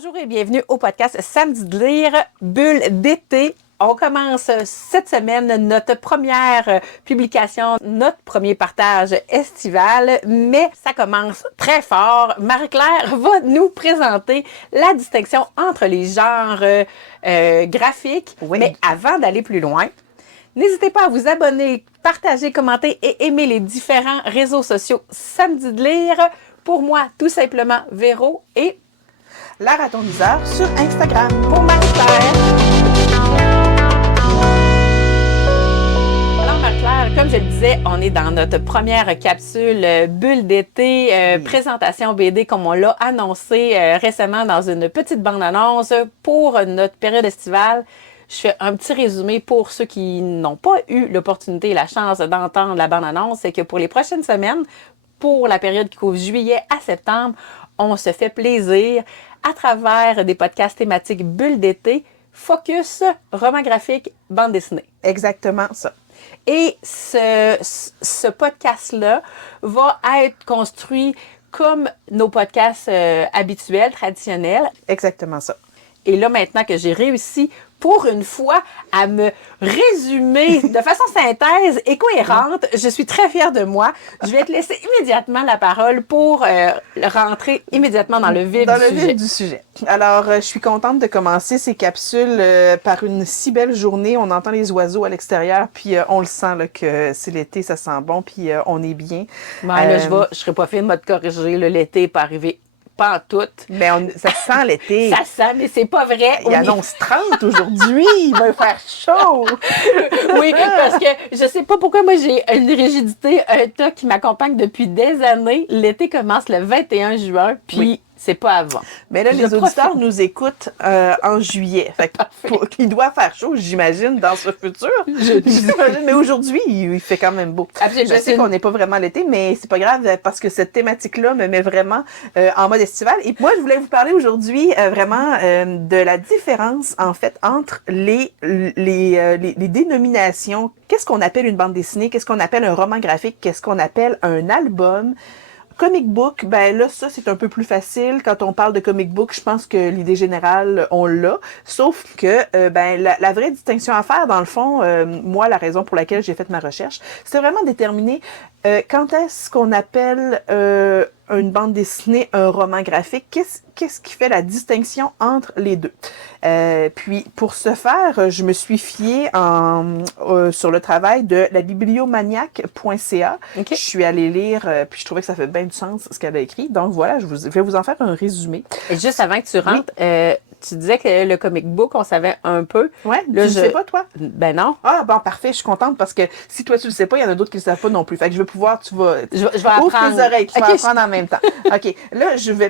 Bonjour et bienvenue au podcast Samedi de lire, bulle d'été. On commence cette semaine notre première publication, notre premier partage estival, mais ça commence très fort. Marie-Claire va nous présenter la distinction entre les genres graphiques. Oui. Mais avant d'aller plus loin, n'hésitez pas à vous abonner, partager, commenter et aimer les différents réseaux sociaux Samedi de lire. Pour moi, tout simplement, Véro et la ratoniseur sur Instagram. Pour Marie-Claire. Alors Marie-Claire, comme je le disais, on est dans notre première capsule bulle d'été, présentation BD comme on l'a annoncé récemment dans une petite bande-annonce pour notre période estivale. Je fais un petit résumé pour ceux qui n'ont pas eu l'opportunité et la chance d'entendre la bande-annonce. C'est que pour les prochaines semaines, pour la période qui couvre juillet à septembre, on se fait plaisir à travers des podcasts thématiques bulles d'été, focus, roman graphique, bande dessinée. Exactement ça. Et ce podcast-là va être construit comme nos podcasts habituels, traditionnels. Exactement ça. Et là, maintenant que j'ai réussi pour une fois à me résumer de façon synthèse et cohérente, je suis très fière de moi. Je vais te laisser immédiatement la parole pour rentrer immédiatement dans le vif du sujet. Alors, je suis contente de commencer ces capsules par une si belle journée. On entend les oiseaux à l'extérieur, puis on le sent là, que c'est l'été, ça sent bon, puis on est bien. Ben, là, je serai pas fine de me corriger. L'été n'est pas arrivé. Pas en tout. Mais ça sent l'été. Ça sent, mais c'est pas vrai. Il annonce 30 aujourd'hui. Il va faire chaud. Oui, parce que je sais pas pourquoi moi j'ai une rigidité, un tas qui m'accompagne depuis des années. L'été commence le 21 juin, puis c'est pas avant. Mais là, les auditeurs nous écoutent en juillet. Fait qu'il doit faire chaud, j'imagine, dans ce futur. J'imagine. Mais aujourd'hui, il fait quand même beau. Absolument. Je sais qu'on n'est pas vraiment l'été, mais c'est pas grave parce que cette thématique-là me met vraiment en mode estival. Et moi, je voulais vous parler aujourd'hui vraiment de la différence, en fait, entre les dénominations. Qu'est-ce qu'on appelle une bande dessinée? Qu'est-ce qu'on appelle un roman graphique? Qu'est-ce qu'on appelle un album? Comic book, ben là, ça, c'est un peu plus facile. Quand on parle de comic book, je pense que l'idée générale, on l'a. Sauf que, la vraie distinction à faire, dans le fond, moi, la raison pour laquelle j'ai fait ma recherche, c'est vraiment déterminer quand est-ce qu'on appelle une bande dessinée un roman graphique. Qu'est-ce qui fait la distinction entre les deux? Puis, pour ce faire, je me suis fiée sur le travail de la bibliomaniac.ca. Okay. Je suis allée lire, puis je trouvais que ça fait bien du sens ce qu'elle a écrit. Donc voilà, je vais vous en faire un résumé. Et juste avant que tu rentres, tu disais que le comic book, on savait un peu. Ouais, tu le sais pas, toi? Ben non. Ah, bon, parfait, je suis contente parce que si toi, tu le sais pas, il y en a d'autres qui le savent pas non plus. Fait que je vais pouvoir, je vais ouvre apprendre. tes oreilles, tu vas apprendre en même temps. OK, là, je vais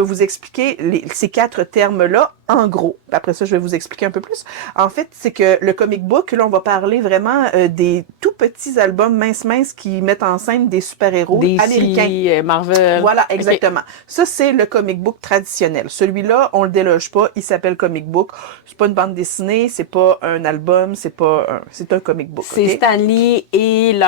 vous expliquer ces 4 termes-là en gros. Après ça, je vais vous expliquer un peu plus. En fait, c'est que le comic book, là, on va parler vraiment des tout petits albums minces qui mettent en scène des super-héros américains. Marvel. Voilà, exactement. Okay. Ça, c'est le comic book traditionnel. Celui-là, on le déloge pas. Il s'appelle comic book. C'est pas une bande dessinée, c'est pas un album, c'est un comic book. C'est Stan Lee et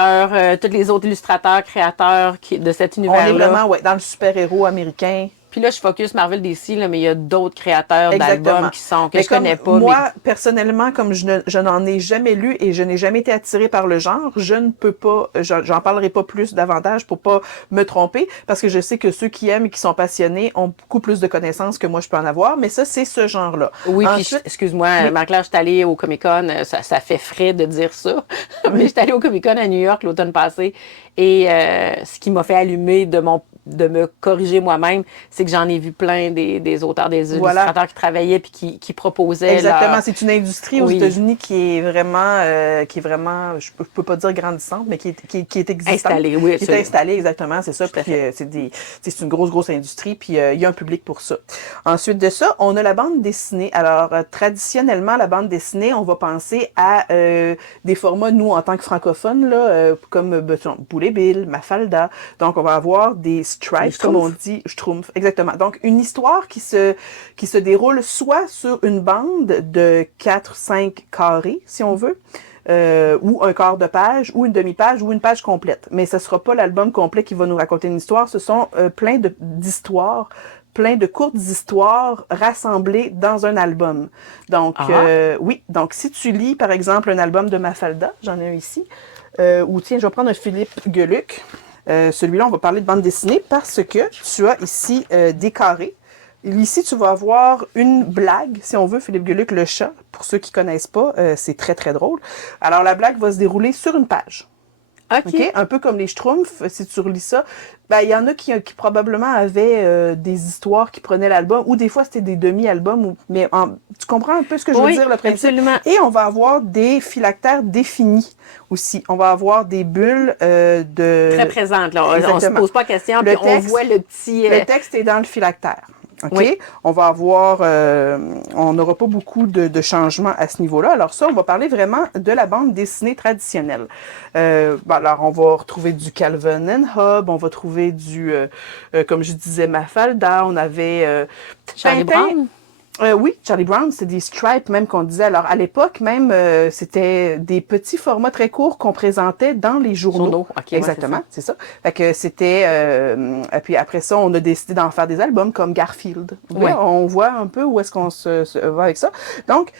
tous les autres illustrateurs, créateurs de cet univers-là. On est vraiment, dans le super-héros américain. Puis là, je focus Marvel DC, là, mais il y a d'autres créateurs d'albums que je connais pas. Moi, personnellement, comme je n'en ai jamais lu et je n'ai jamais été attirée par le genre, je ne peux pas, j'en parlerai pas plus davantage pour pas me tromper, parce que je sais que ceux qui aiment et qui sont passionnés ont beaucoup plus de connaissances que moi je peux en avoir, mais ça, c'est ce genre-là. Oui, puis excuse-moi, Marie-Claire, je suis allée au Comic-Con, ça fait frais de dire ça, mais je suis allée au Comic-Con à New York l'automne passé, et ce qui m'a fait allumer de me corriger moi-même, c'est que j'en ai vu plein des auteurs, des illustrateurs qui travaillaient puis qui proposaient. Exactement, c'est une industrie aux États-Unis qui est vraiment, je peux pas dire grandissante, mais qui est existante. Installée, oui. Qui est installée, exactement, c'est ça. Puis c'est une grosse industrie, puis il y a un public pour ça. Ensuite de ça, on a la bande dessinée. Alors, traditionnellement, la bande dessinée, on va penser à des formats, nous, en tant que francophones, là, comme Boulet Bill, Mafalda. Donc, on va avoir des stripes, comme on dit, schtroumpf, exactement. Donc, une histoire qui se déroule soit sur une bande de 4-5 carrés, si on veut, ou un quart de page, ou une demi-page, ou une page complète. Mais ce sera pas l'album complet qui va nous raconter une histoire. Ce sont plein d'histoires plein de courtes histoires rassemblées dans un album. Donc, oui. Donc, si tu lis, par exemple, un album de Mafalda, j'en ai un ici, ou tiens, je vais prendre un Philippe Geluck. Celui-là, on va parler de bande dessinée parce que tu as ici des carrés. Ici, tu vas avoir une blague, si on veut, Philippe Geluck, le chat. Pour ceux qui connaissent pas, c'est très, très drôle. Alors, la blague va se dérouler sur une page. OK. Un peu comme les Schtroumpfs, si tu relis ça. Ben, il y en a qui probablement avaient des histoires qui prenaient l'album, ou des fois c'était des demi-albums, tu comprends un peu ce que je veux dire, le principe? Absolument. Et on va avoir des phylactères définis aussi. On va avoir des bulles Très présentes, là. On se pose pas question, puis on voit le petit... Le texte est dans le phylactère. OK? Oui. On va avoir... on n'aura pas beaucoup de changements à ce niveau-là. Alors ça, on va parler vraiment de la bande dessinée traditionnelle. Alors, on va retrouver du Calvin and Hobbes, on va trouver du... comme je disais, Mafalda, on avait... Charlie Brown? Oui, Charlie Brown, c'est des stripes même qu'on disait. Alors, à l'époque, même, c'était des petits formats très courts qu'on présentait dans les journaux. Okay, exactement, ouais, c'est ça. Fait que c'était... et puis après ça, on a décidé d'en faire des albums comme Garfield. Ouais. On voit un peu où est-ce qu'on se va avec ça. Donc,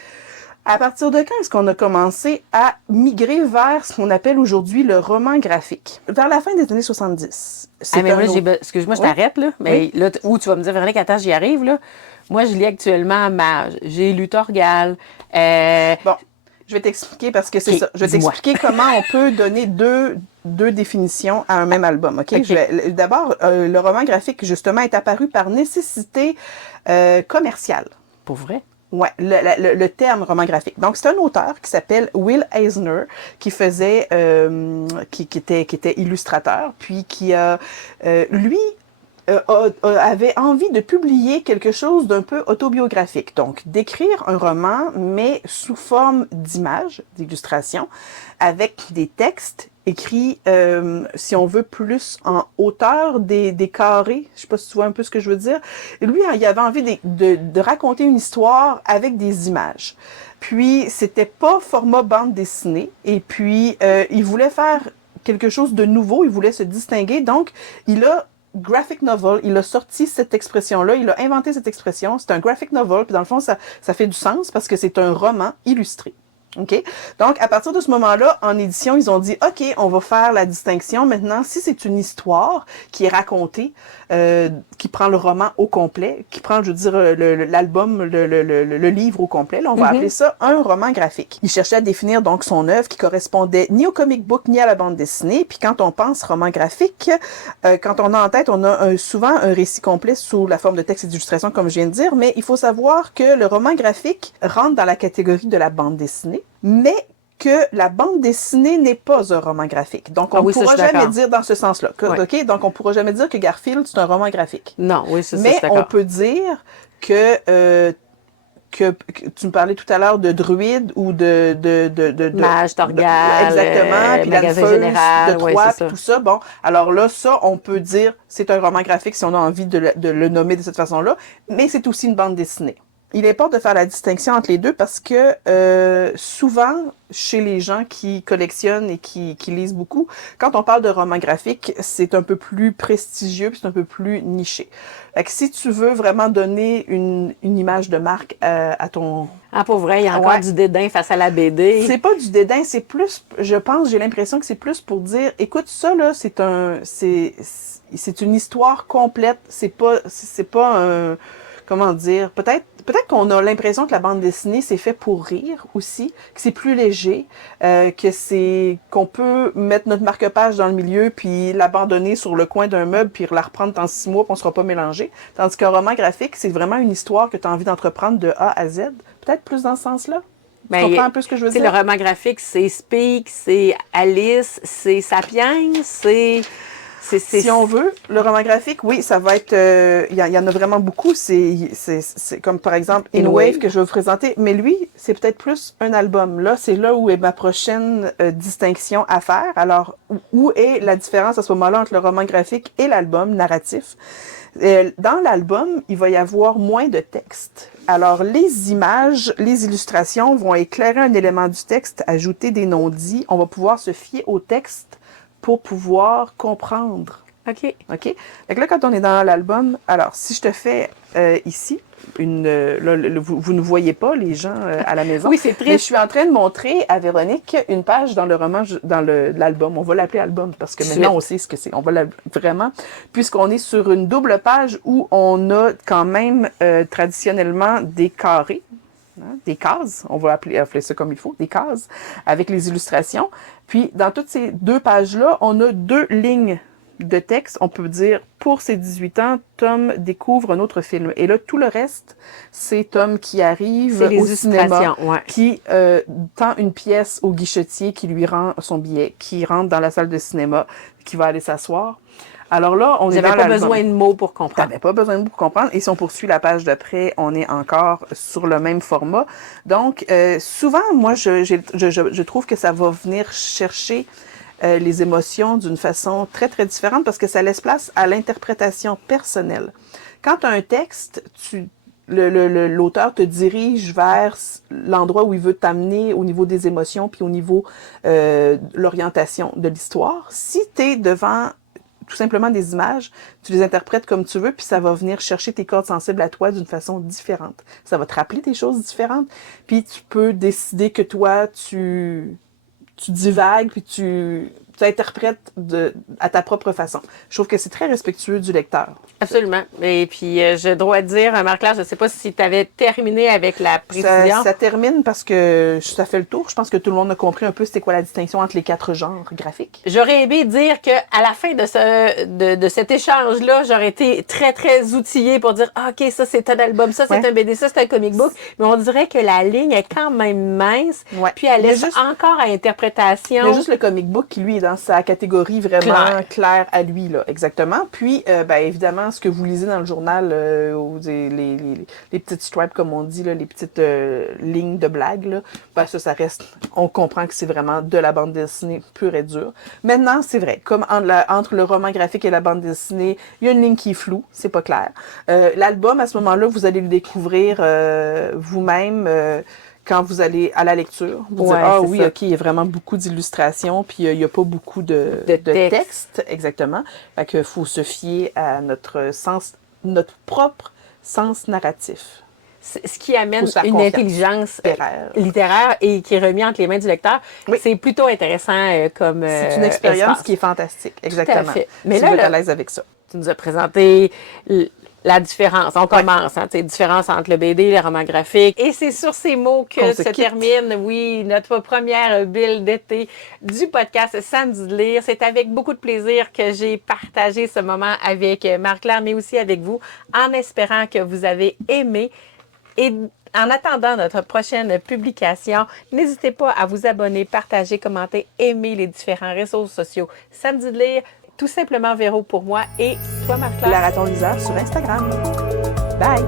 à partir de quand est-ce qu'on a commencé à migrer vers ce qu'on appelle aujourd'hui le roman graphique? Vers la fin des années 70. Mais moi, excuse-moi, je t'arrête, là. Mais là, où tu vas me dire, Véronique, attends, j'y arrive, là. Moi, je lis actuellement Mage. J'ai lu Torgal. Bon, je vais t'expliquer parce que c'est ça. Je vais t'expliquer comment on peut donner deux définitions à un même album. OK? D'abord, le roman graphique, justement, est apparu par nécessité commerciale. Pour vrai? Ouais, le terme roman graphique. Donc, c'est un auteur qui s'appelle Will Eisner, qui faisait, qui était illustrateur, puis qui a, lui, avait envie de publier quelque chose d'un peu autobiographique. Donc, d'écrire un roman, mais sous forme d'images, d'illustrations, avec des textes écrits, si on veut, plus en hauteur des carrés. Je sais pas si tu vois un peu ce que je veux dire. Et lui, il avait envie de raconter une histoire avec des images. Puis, c'était pas format bande dessinée. Et puis, il voulait faire quelque chose de nouveau. Il voulait se distinguer. Donc, il a graphic novel, il a sorti cette expression-là, il a inventé cette expression, c'est un graphic novel, puis dans le fond, ça fait du sens parce que c'est un roman illustré. OK? Donc, à partir de ce moment-là, en édition, ils ont dit, OK, on va faire la distinction. Maintenant, si c'est une histoire qui est racontée, qui prend le roman au complet, qui prend, je veux dire, l'album, le livre au complet, là, on va appeler ça un roman graphique. Il cherchait à définir donc son œuvre qui correspondait ni au comic book ni à la bande dessinée. Puis quand on pense roman graphique, quand on a en tête, on a souvent un récit complet sous la forme de texte et d'illustration, comme je viens de dire, mais il faut savoir que le roman graphique rentre dans la catégorie de la bande dessinée, mais que la bande dessinée n'est pas un roman graphique. Donc, on ne pourra jamais dire dans ce sens-là. OK? Donc, on ne pourra jamais dire que Garfield, c'est un roman graphique. Non, oui, c'est ça. Mais on peut dire que tu me parlais tout à l'heure de druide ou de Mage, Torgal, exactement, puis magasin général, de Troie, puis tout ça. Bon, alors là, ça, on peut dire c'est un roman graphique si on a envie de le nommer de cette façon-là, mais c'est aussi une bande dessinée. Il importe de faire la distinction entre les deux parce que souvent, chez les gens qui collectionnent et qui lisent beaucoup, quand on parle de roman graphique, c'est un peu plus prestigieux puis c'est un peu plus niché. Fait que si tu veux vraiment donner une image de marque à ton... Ah, pour vrai, il y a encore du dédain face à la BD. C'est pas du dédain, c'est plus, je pense, j'ai l'impression que c'est plus pour dire, écoute, ça, là, c'est une histoire complète, c'est pas un... Comment dire, peut-être qu'on a l'impression que la bande dessinée c'est fait pour rire aussi, que c'est plus léger, qu'on peut mettre notre marque-page dans le milieu puis l'abandonner sur le coin d'un meuble puis la reprendre dans 6 mois puis on sera pas mélangé. Tandis qu'un roman graphique, c'est vraiment une histoire que tu as envie d'entreprendre de A à Z. Peut-être plus dans ce sens-là. Tu comprends un peu ce que je veux dire? Le roman graphique, c'est Speak, c'est Alice, c'est Sapiens, c'est... Si on veut, le roman graphique, oui, ça va être... Il y en a vraiment beaucoup. C'est comme, par exemple, In Wave, que je vais vous présenter. Mais lui, c'est peut-être plus un album. Là, c'est là où est ma prochaine distinction à faire. Alors, où est la différence à ce moment-là entre le roman graphique et l'album narratif? Dans l'album, il va y avoir moins de texte. Alors, les images, les illustrations vont éclairer un élément du texte, ajouter des non-dits. On va pouvoir se fier au texte pour pouvoir comprendre OK. OK? Fait que là, quand on est dans l'album, alors, si je te fais ici, vous ne voyez pas les gens à la maison. Oui, c'est Mais je triste. suis en train de montrer à Véronique une page dans le roman, dans l'album. On va l'appeler album parce que maintenant, on sait ce que c'est. On va vraiment, puisqu'on est sur une double page où on a quand même traditionnellement des carrés. Des cases, on va appeler ça comme il faut, des cases, avec les illustrations. Puis, dans toutes ces deux pages-là, on a 2 lignes de texte. On peut dire, pour ses 18 ans, Tom découvre un autre film. Et là, tout le reste, c'est Tom qui arrive au cinéma, qui tend une pièce au guichetier qui lui rend son billet, qui rentre dans la salle de cinéma, qui va aller s'asseoir. Alors là, on est dans pas besoin de mots pour comprendre. T'avais pas besoin de mots pour comprendre. Et si on poursuit la page d'après, on est encore sur le même format. Donc, souvent, moi, je trouve que ça va venir chercher les émotions d'une façon très, très différente parce que ça laisse place à l'interprétation personnelle. Quand tu as un texte, l'auteur te dirige vers l'endroit où il veut t'amener au niveau des émotions puis au niveau de l'orientation de l'histoire. Si tu es devant tout simplement des images, tu les interprètes comme tu veux, puis ça va venir chercher tes cordes sensibles à toi d'une façon différente. Ça va te rappeler des choses différentes, puis tu peux décider que toi, tu divagues, puis tu interprètes à ta propre façon. Je trouve que c'est très respectueux du lecteur. Absolument. Et puis, je dois dire, Marie-Claire, je ne sais pas si tu avais terminé avec la précision. Ça termine parce que ça fait le tour. Je pense que tout le monde a compris un peu c'était quoi la distinction entre les 4 genres graphiques. J'aurais aimé dire qu'à la fin de cet échange-là, j'aurais été très, très outillée pour dire, ah, OK, ça, c'est un album, ça, c'est un BD, ça, c'est un comic book. Mais on dirait que la ligne est quand même mince. Puis, elle laisse encore à interprétation. Il y a juste le comic book qui, lui, est dans sa catégorie vraiment claire à lui, là, exactement. Puis, évidemment, ce que vous lisez dans le journal, les petites stripes, comme on dit, là, les petites lignes de blagues, là, ça reste, on comprend que c'est vraiment de la bande dessinée pure et dure. Maintenant, c'est vrai, comme entre le roman graphique et la bande dessinée, il y a une ligne qui est floue, c'est pas clair. L'album, à ce moment-là, vous allez le découvrir vous-même quand vous allez à la lecture. Vous dire, ah oui, OK, il y a vraiment beaucoup d'illustrations, puis il n'y a pas beaucoup de texte. Exactement. Fait qu'il faut se fier à notre propre sens narratif. Ce qui amène une intelligence littéraire et qui est remis entre les mains du lecteur. Oui. C'est plutôt intéressant comme c'est une expérience qui est fantastique. Exactement. Tout à fait. Mais tu vas être à l'aise avec ça. Tu nous as présenté la différence. On commence, différence entre le BD et le roman graphique. Et c'est sur ces mots que se termine, notre première bulle d'été du podcast Samedi de lire. C'est avec beaucoup de plaisir que j'ai partagé ce moment avec Marie-Claire, mais aussi avec vous, en espérant que vous avez aimé. Et en attendant notre prochaine publication, n'hésitez pas à vous abonner, partager, commenter, aimer les différents réseaux sociaux. Samedi de lire, tout simplement Véro pour moi et toi, Marie-Claire. La raton liseur sur Instagram. Bye!